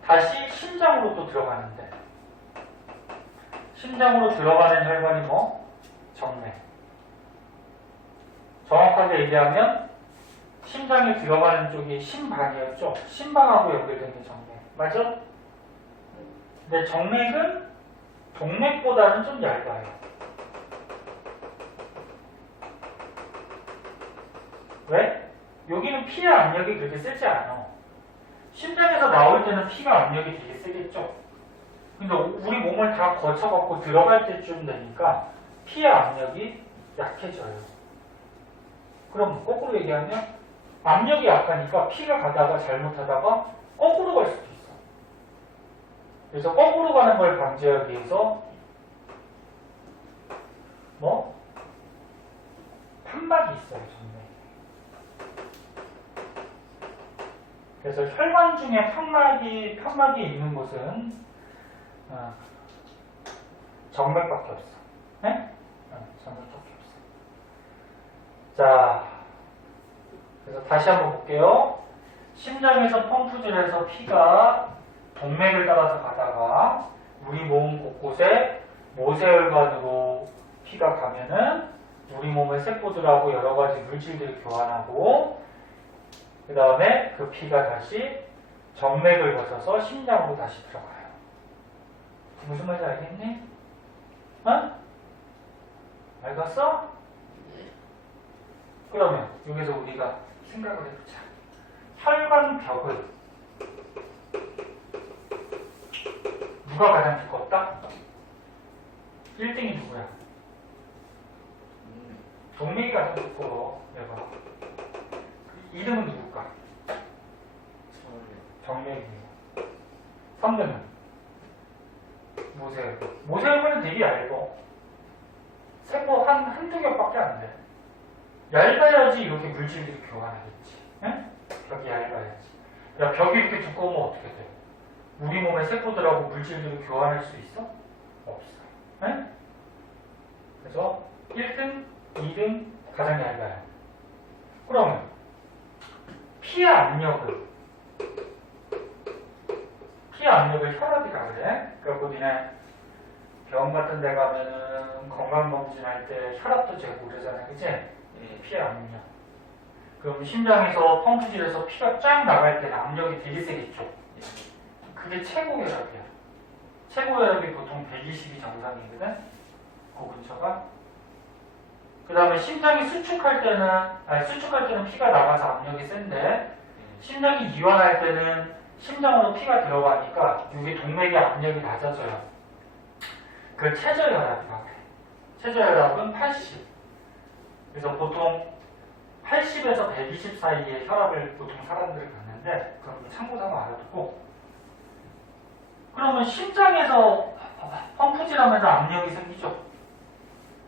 다시 심장으로 또 들어가는데, 심장으로 들어가는 혈관이 뭐? 정맥. 정확하게 얘기하면 심장에 들어가는 쪽이 심방이었죠. 심방하고 연결된 게 정맥. 맞죠? 근데 정맥은 동맥보다는 좀 얇아요. 왜? 여기는 피의 압력이 그렇게 세지 않아. 심장에서 나올 때는 피가 압력이 되게 세겠죠. 근데 우리 몸을 다 거쳐갖고 들어갈 때쯤 되니까 피의 압력이 약해져요. 그럼 거꾸로 얘기하면 압력이 약하니까 피가 가다가 잘못하다가 거꾸로 갈 수도 있어. 그래서 거꾸로 가는 걸 방지하기 위해서 판막이 있어요. 정맥. 그래서 혈관 중에 판막이 있는 곳은 정맥밖에 없어. 네? 정맥밖에 없어. 자, 그래서 다시 한번 볼게요. 심장에서 펌프질 해서 피가 동맥을 따라서 가다가 우리 몸 곳곳에 모세혈관으로 피가 가면은 우리 몸의 세포들하고 여러 가지 물질들을 교환하고 그 다음에 그 피가 다시 정맥을 거쳐서 심장으로 다시 들어가요. 무슨 말인지 알겠니? 어? 알겠어? 그러면 여기서 우리가 생각을 해보자. 혈관벽을 누가 가장 두껍다? 1등이 누구야? 동맥이 가장 두꺼워. 내가. 2등은 누굴까? 정맥이에요. 3등은 모세혈관. 모세혈관은 되게 얇아. 세포 한두 겹밖에 안 돼. 얇아야지 이렇게 물질들이 교환하겠지. 응? 벽이 얇아야지. 야, 벽이 이렇게 두꺼우면 어떻게 돼? 우리 몸의 세포들하고 물질들을 교환할 수 있어? 없어. 응? 그래서 1등, 2등 가장 얇아요. 그러면 피의 압력을 혈압이라 그래. 그래갖고 니네 병원 같은 데 가면은 건강검진할 때 혈압도 재고 그러잖아. 그치? 피의 압력. 그럼 심장에서 펌프질해서 피가 쫙 나갈 때는 압력이 되게 세겠죠. 그게 최고 혈압이야. 최고 혈압이 보통 120이 정상이거든. 그 근처가. 그 다음에 심장이 수축할 때는 피가 나가서 압력이 센데 심장이 이완할 때는 심장으로 피가 들어가니까 여기 동맥의 압력이 낮아져요. 그 최저혈압이라고 해. 최저혈압은 80. 그래서 보통 80에서 120 사이의 혈압을 보통 사람들이 갖는데 그럼 참고삼아 알아두고. 그러면 심장에서 펌프질하면서 압력이 생기죠.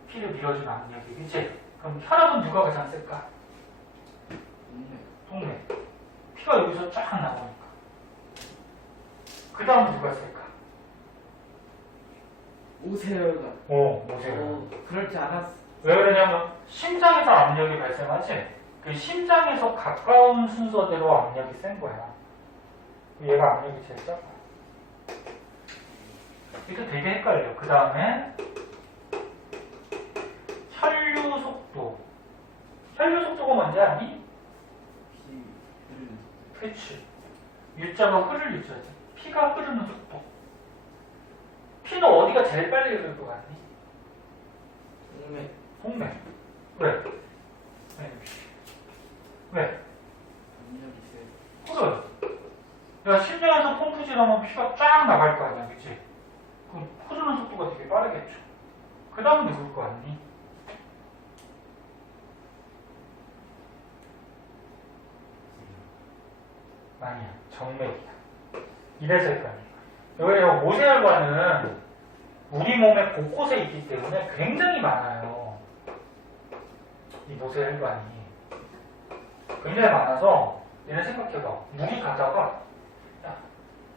피를 밀어주는 압력이. 그치? 그럼 혈압은 누가 가장 셀까? 동맥. 피가 여기서 쫙 나오니까. 그 다음 누가 셀까? 모세혈관. 모세혈관. 그럴 줄 알았어. 왜 그러냐면 심장에서 압력이 발생하지. 그 심장에서 가까운 순서대로 압력이 센 거야. 얘가 압력이 제일 작아. 이거 되게 헷갈려. 그 다음에 혈류 속도. 혈류 속도가 뭔지 아니? 피 흐르는. 그치. U자가 흐를 U자지. 피가 흐르는 속도. 피는 어디가 제일 빨리 흐를 것 같니? 동맥. 왜? 왜? 압력이 세. 그래. 야, 심장에서 펌프질하면 피가 쫙 나갈 거 아니야, 그치? 그럼 흐르는 속도가 되게 빠르겠죠. 그 다음 누굴 거 같니? 아니야, 정맥이야. 이래서 헷갈려. 왜냐면 모세혈관은 우리 몸의 곳곳에 있기 때문에 굉장히 많아요. 이 모세혈관이 굉장히 많아서 얘네 생각해봐. 물이 가다가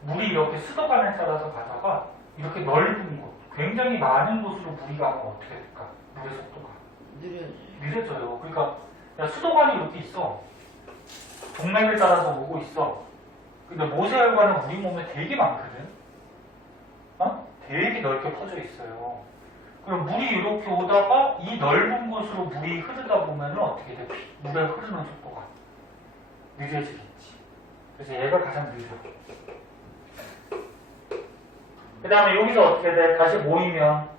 물이 이렇게 수도관을 따라서 가다가 이렇게 넓은 곳, 굉장히 많은 곳으로 물이 가면 어떻게 될까? 물의 속도가 느려져요. 그러니까 수도관이 이렇게 있어. 동맥을 따라서 오고 있어. 근데 모세혈관은 우리 몸에 되게 많거든. 되게 넓게 퍼져 있어요. 그럼 물이 이렇게 오다가 이 넓은 곳으로 물이 흐르다 보면 어떻게 돼? 물의 흐르는 속도가 느려지겠지. 그래서 얘가 가장 느려. 그 다음에 여기서 어떻게 돼? 다시 모이면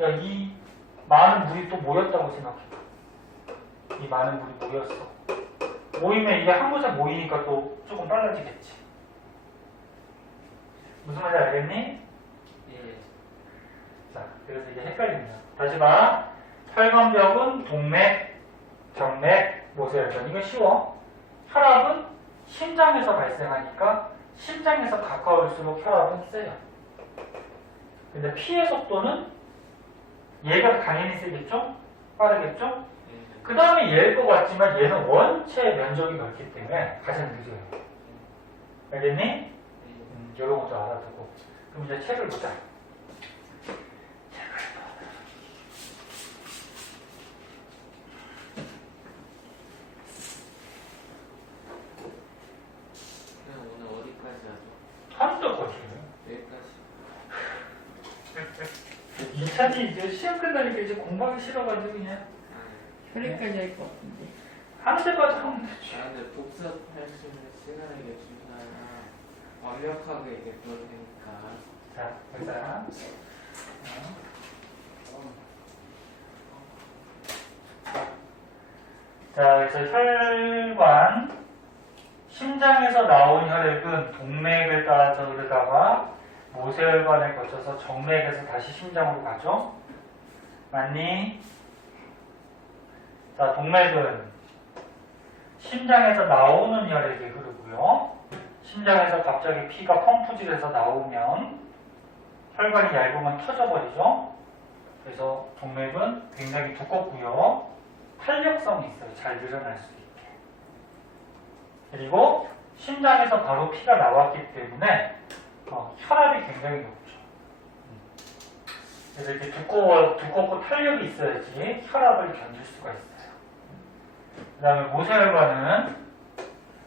야, 이 많은 물이 또 모였다고 생각해. 이 많은 물이 모였어. 모이면 이게 한 곳에 모이니까 또 조금 빨라지겠지. 무슨 말인지 알겠니? 예. 자, 그래서 이게 헷갈립니다. 다시 봐. 혈관벽은 동맥, 정맥, 모세혈관. 이거 쉬워. 혈압은 심장에서 발생하니까 심장에서 가까울수록 혈압은 세요. 근데 피의 속도는 얘가 당연히 세겠죠? 빠르겠죠? 예. 그 다음에 얘일 것 같지만 얘는 원체 면적이 넓기 때문에 가장 늦어요. 알겠니? 이런 것도 알아두고. 그럼 이제 책을 보자. 그냥 오늘 어디까지 하죠? 한도 거지. 여기까지. 2차지 이제 시험 끝나니까 이제 공부하기 싫어가지고 그냥 혈액까지 할 것 같은데. 하는 데까지 하면 되지. 아, 근데 복습할 수 있는 시간을 주셔야 완벽하게 이게 보여되니까. 자, 보자. 자, 그래서 혈관, 심장에서 나온 혈액은 동맥을 따라서 흐르다가 모세혈관을 거쳐서 정맥에서 다시 심장으로 가죠. 맞니? 자, 동맥은 심장에서 나오는 혈액이 흐르고요. 심장에서 갑자기 피가 펌프질해서 나오면 혈관이 얇으면 터져버리죠. 그래서 동맥은 굉장히 두껍고요. 탄력성이 있어요. 잘 늘어날 수 있게. 그리고 심장에서 바로 피가 나왔기 때문에 혈압이 굉장히 높죠. 그래서 이렇게 두껍고 탄력이 있어야지 혈압을 견딜 수가 있어요. 그 다음에 모세혈관은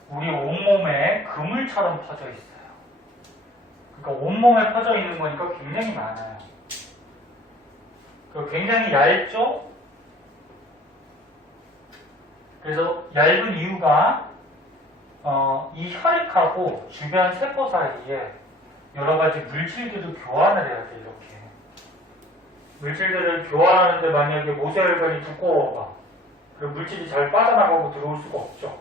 우리 온몸에 그물처럼 퍼져 있어요. 그러니까 온몸에 퍼져 있는 거니까 굉장히 많아요. 굉장히 얇죠? 그래서 얇은 이유가 이 혈액하고 주변 세포 사이에 여러 가지 물질들을 교환을 해야 돼. 이렇게 물질들을 교환하는데 만약에 모세혈관이 두꺼워봐, 그럼 물질이 잘 빠져나가고 들어올 수가 없죠.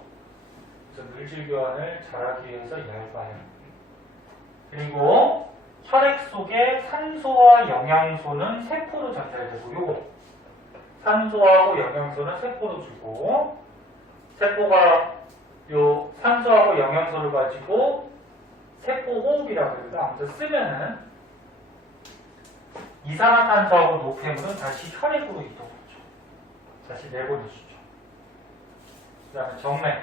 그래서 물질 교환을 잘하기 위해서 얇아요. 그리고 혈액 속에 산소와 영양소는 세포로 전달되고, 요거 산소하고 영양소는 세포로 주고, 세포가 요 산소하고 영양소를 가지고 세포 호흡이라고 그러거든. 아무튼 쓰면은 이산화탄소하고 노폐물은 다시 혈액으로 이동하죠. 다시 내보내주죠. 그 다음에 정맥.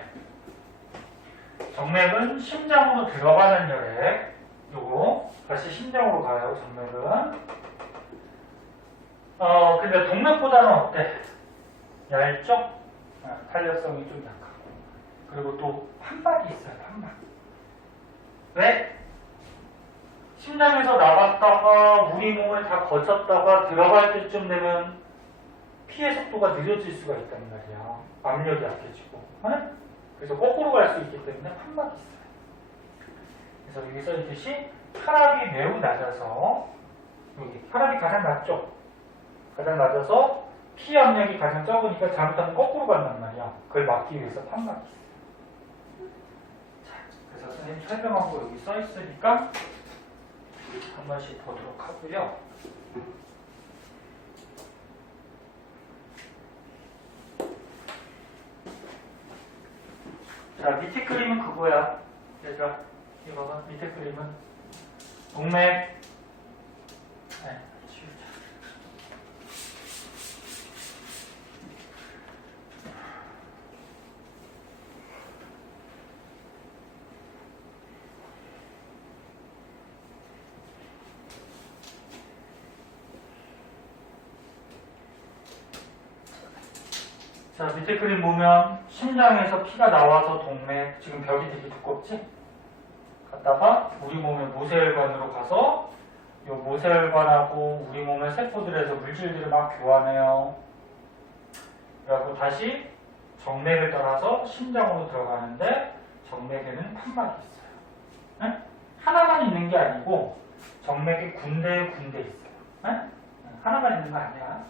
정맥은 심장으로 들어가는 혈액. 요거 다시 심장으로 가요. 정맥은. 근데 동맥보다는 어때? 얇죠? 탄력성이 좀 약하고. 그리고 또 판막이 있어요. 판막. 왜? 심장에서 나갔다가 우리 몸을 다 거쳤다가 들어갈 때쯤 되면 피의 속도가 늦어질 수가 있단 말이야. 압력이 약해지고. 그래서 거꾸로 갈 수 있기 때문에 판막이 있어요. 그래서 여기서 있듯이 혈압이 매우 낮아서, 여기 혈압이 가장 낮죠? 가장 낮아서 피 압력이 가장 적으니까 잘못하면 거꾸로 간단 말이야. 그걸 막기 위해서 판막이 있어요. 자, 그래서 선생님 설명한 거 여기 써 있으니까 한 번씩 보도록 하고요. 자, 밑에 그림은 그거야. 얘들아, 이거 봐봐. 밑에 그림은 동맥. 네, 치우자. 자, 밑에 그림 보면 심장에서 피가 나와서 동맥, 지금 벽이 되게 두껍지? 갔다가 우리 몸의 모세혈관으로 가서 이 모세혈관하고 우리 몸의 세포들에서 물질들을 막 교환해요. 그리고 다시 정맥을 따라서 심장으로 들어가는데 정맥에는 판막이 있어요. 네? 하나만 있는 게 아니고 정맥이 군데 있어요. 네? 하나만 있는 거 아니야.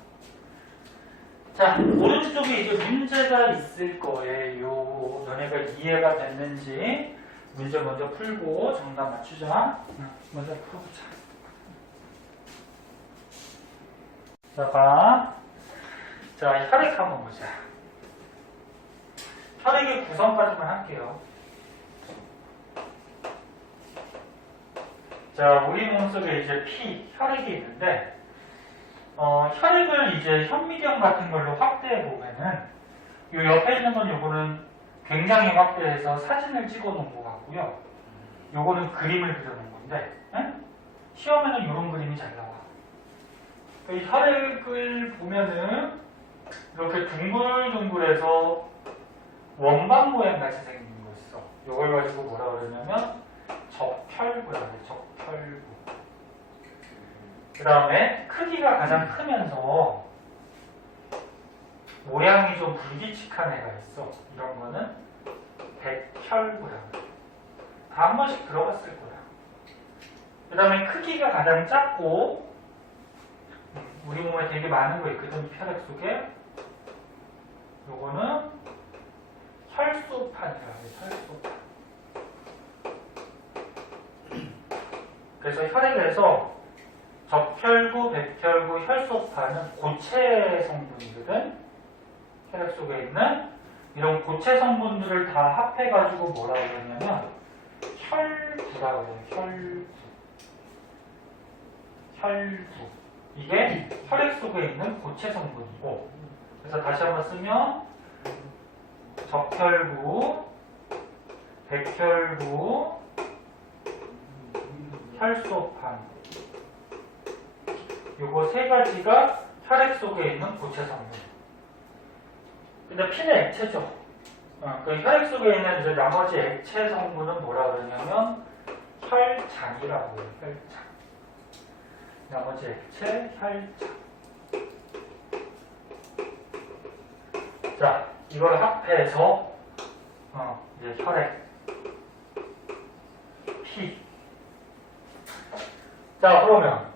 자, 오른쪽에 이제 문제가 있을 거예요. 너네가 이해가 됐는지 문제 먼저 풀고 정답 맞추자. 먼저 풀어보자. 자, 봐. 자, 혈액 한번 보자. 혈액의 구성까지만 할게요. 자, 우리 몸속에 이제 피, 혈액이 있는데, 혈액을 이제 현미경 같은 걸로 확대해 보면은, 요 옆에 있는 건 요거는 굉장히 확대해서 사진을 찍어 놓은 것 같고요. 요거는 그림을 그려놓은 건데, 시험에는 이런 그림이 잘 나와. 이 혈액을 보면은, 이렇게 둥글둥글해서 원반 모양 같이 생긴 거 있어. 요걸 가지고 뭐라 그러냐면, 적혈구라고 해, 적혈구. 그 다음에 크기가 가장 크면서 모양이 좀 불규칙한 애가 있어. 이런 거는 백혈구라고 해. 다 한 번씩 들어봤을 거야. 그 다음에 크기가 가장 작고 우리 몸에 되게 많은 거 있거든. 혈액 속에. 요거는 혈소판이라고 해. 혈소판. 그래서 혈액에서 적혈구, 백혈구, 혈소판은 고체 성분이거든. 혈액 속에 있는 이런 고체 성분들을 다 합해가지고 뭐라고 그러냐면 혈구라고 해요. 혈구. 이게 혈액 속에 있는 고체 성분이고, 그래서 다시 한번 쓰면 적혈구, 백혈구, 혈소판. 요거 세 가지가 혈액 속에 있는 고체 성분. 근데 피는 액체죠. 그 혈액 속에 있는 이제 나머지 액체 성분은 뭐라 그러냐면 혈장이라고 해요. 혈장. 나머지 액체 혈장. 자, 이걸 합해서 이제 혈액, 피. 자, 그러면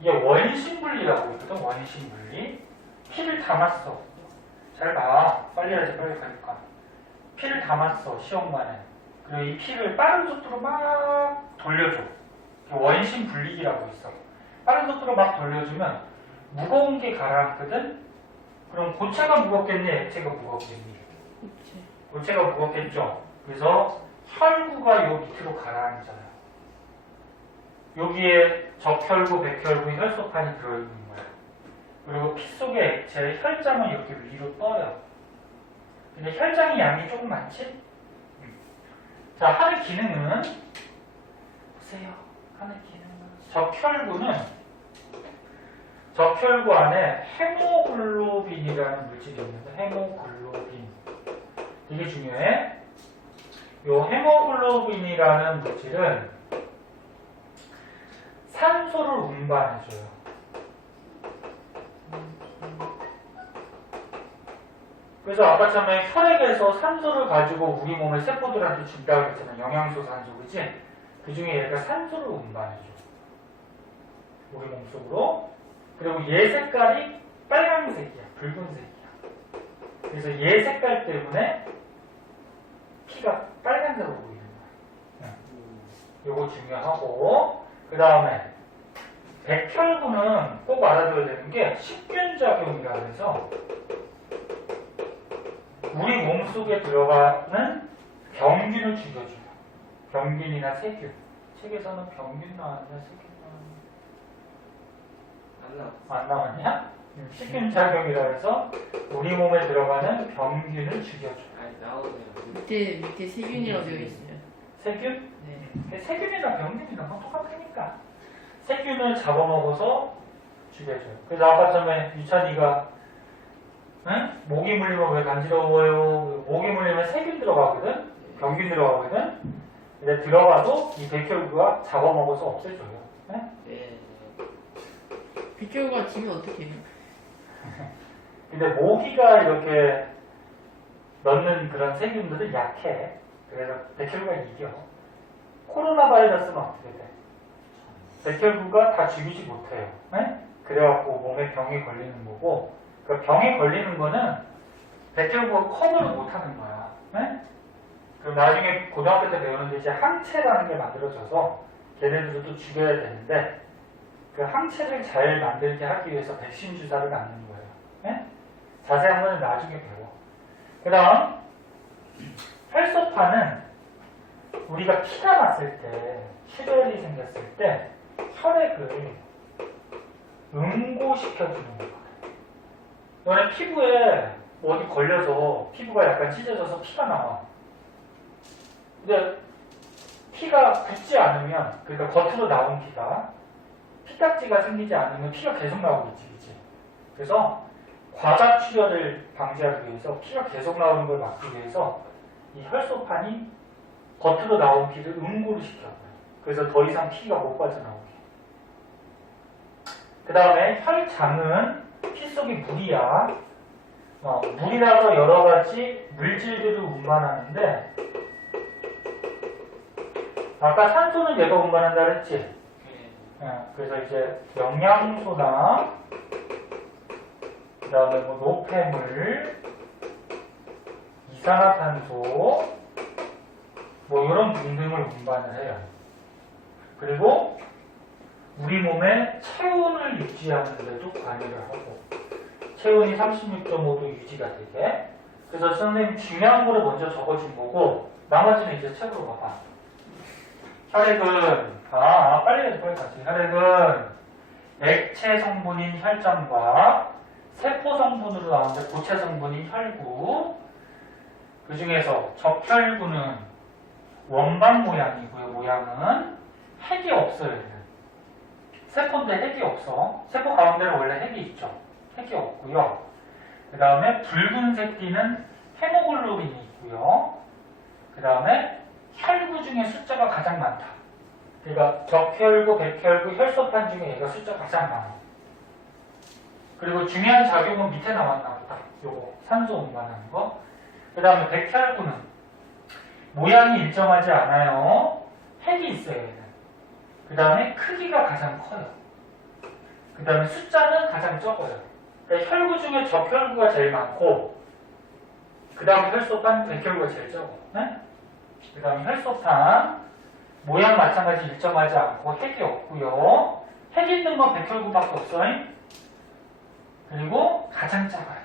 이게 원심분리라고 있거든. 원심분리. 피를 담았어. 잘 봐. 빨리 해야지. 빨리 가니까. 피를 담았어. 시험관에. 그리고 이 피를 빠른 속도로 막 돌려줘. 원심분리기라고 있어. 빠른 속도로 막 돌려주면 무거운 게 가라앉거든. 그럼 고체가 무겁겠니? 액체가 무겁겠니? 고체가 무겁겠죠. 그래서 혈구가 요 밑으로 가라앉아요. 여기에 적혈구, 백혈구, 혈소판이 들어있는 거야. 그리고 피 속의 액체, 혈장은 이렇게 위로 떠요. 근데 혈장이 양이 조금 많지? 자, 하는 기능은 보세요. 하는 기능은 적혈구 안에 헤모글로빈이라는 물질이 있는데, 헤모글로빈. 이게 중요해. 요 헤모글로빈이라는 물질은 산소를 운반해줘요. 그래서 아까 처음에 혈액에서 산소를 가지고 우리 몸의 세포들한테 준다고 했잖아. 영양소, 산소, 그치? 그 중에 얘가 산소를 운반해줘. 우리 몸속으로. 그리고 얘 색깔이 빨간색이야. 붉은색이야. 그래서 얘 색깔 때문에 피가 빨간색으로 보이는 거야. 요거 중요하고, 그 다음에 백혈구는 꼭 알아둬야 되는 게 식균작용이라 해서 우리 몸속에 들어가는 병균을 죽여줘요. 병균이나 세균. 책에서는 병균 나왔냐, 세균 나왔냐? 안 나왔냐? 식균작용이라 해서 우리 몸에 들어가는 병균을 죽여줘요. 아니 나오네요. 밑에 세균이라고 되어 있어요. 세균? 네. 세균이나 병균이나 똑같으니까. 세균을 잡아먹어서 죽여줘요. 그래서 아까 전에 유찬이가 모기 물리면 왜 간지러워요? 모기 물리면 세균 들어가거든? 병균 들어가거든? 근데 들어가도 이 백혈구가 잡아먹어서 없애줘요. 네. 백혈구가 지면 어떻게 해요? 근데 모기가 이렇게 넣는 그런 세균들은 약해. 그래서 백혈구가 이겨. 코로나 바이러스는 어떻게 돼? 백혈구가 다 죽이지 못해요. 네? 그래갖고 몸에 병이 걸리는 거고, 그 병이 걸리는 거는 백혈구가 커버를 못하는 거야. 네? 그럼 나중에 고등학교 때 배우는데 이제 항체라는 게 만들어져서 걔네들도 또 죽여야 되는데 그 항체를 잘 만들게 하기 위해서 백신 주사를 맞는 거예요. 네? 자세한 거는 나중에 배워. 그 다음 혈소판은 우리가 피가 났을 때, 출혈이 생겼을 때 혈액을 응고시켜주는 거거든. 너네 피부에 어디 걸려서 피부가 약간 찢어져서 피가 나와. 근데 피가 굳지 않으면, 그러니까 겉으로 나온 피가 피딱지가 생기지 않으면 피가 계속 나오고 있지, 그치? 그래서 과다출혈을 방지하기 위해서 피가 계속 나오는 걸 막기 위해서 이 혈소판이 겉으로 나온 피를 응고를 시켜요. 그래서 더 이상 피가 못 빠져나오게. 그 다음에 혈장은 피 속에 물이야. 물이라서 여러 가지 물질들을 운반하는데, 아까 산소는 얘가 운반한다 그랬지? 그래서 이제 영양소나, 그 다음에 뭐 노폐물, 이산화탄소, 뭐 이런 등등을 운반을 해요. 그리고 우리 몸의 체온을 유지하는 데도 관여를 하고, 체온이 36.5도 유지가 되게. 그래서 선생님 중요한 거를 먼저 적어준 거고, 나머지는 이제 책으로 봐봐. 혈액은, 빨리 가지. 혈액은 액체 성분인 혈장과 세포 성분으로 나오는데 고체 성분인 혈구. 그 중에서 적혈구는 원반 모양이고요. 모양은 핵이 없어요. 얘는. 세포인데 핵이 없어. 세포 가운데는 원래 핵이 있죠. 핵이 없고요. 그 다음에 붉은색 띠는 헤모글로빈이 있고요. 그 다음에 혈구 중에 숫자가 가장 많다. 그러니까 적혈구, 백혈구, 혈소판 중에 얘가 숫자가 가장 많아. 그리고 중요한 작용은 밑에 나왔나 보다. 요거 산소 운반하는 거. 그 다음에 백혈구는 모양이 일정하지 않아요. 핵이 있어요. 얘는. 그 다음에 크기가 가장 커요. 그 다음에 숫자는 가장 적어요. 그러니까 혈구 중에 적혈구가 제일 많고, 그 다음에 혈소판, 백혈구가 제일 적어. 네? 그 다음에 혈소판 모양 마찬가지 일정하지 않고 핵이 없고요. 핵 있는 건 백혈구밖에 없어요. 그리고 가장 작아요.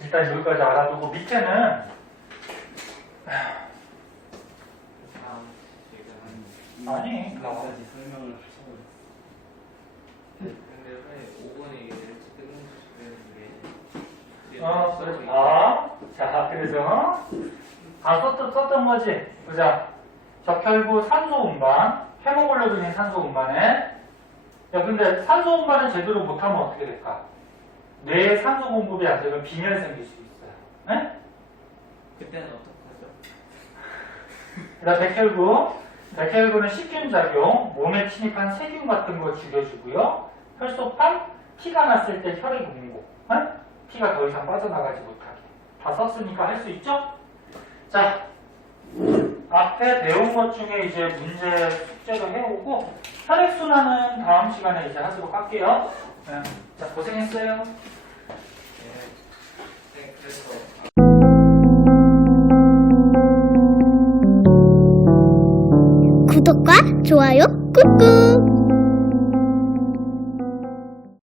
일단 여기까지 알아두고 밑에는 아니, 여기까지 설명을 하셔버렸어. 근데 선생님 5분에 이게 이렇게 그래서 자, 그래서 썼던 거지. 보자. 적혈구 산소 운반, 헤모글로빈이 산소 운반에. 야, 근데 산소 운반을 제대로 못하면 어떻게 될까? 뇌에 산소 공급이 안 되면 빈혈 생길 수 있어요. 네? 그때는 어떡하죠? 그다음 백혈구. 백혈구는 식균 작용, 몸에 침입한 세균 같은 거 죽여주고요. 혈소판, 피가 났을 때 혈액 응고. 네? 피가 더 이상 빠져나가지 못하게. 다 썼으니까 할 수 있죠? 자, 앞에 배운 것 중에 이제 문제 숙제로 해오고, 혈액순환은 다음 시간에 이제 하도록 할게요. 네. 자, 고생했어요. 네, 그래서 구독과 좋아요 꾹꾹.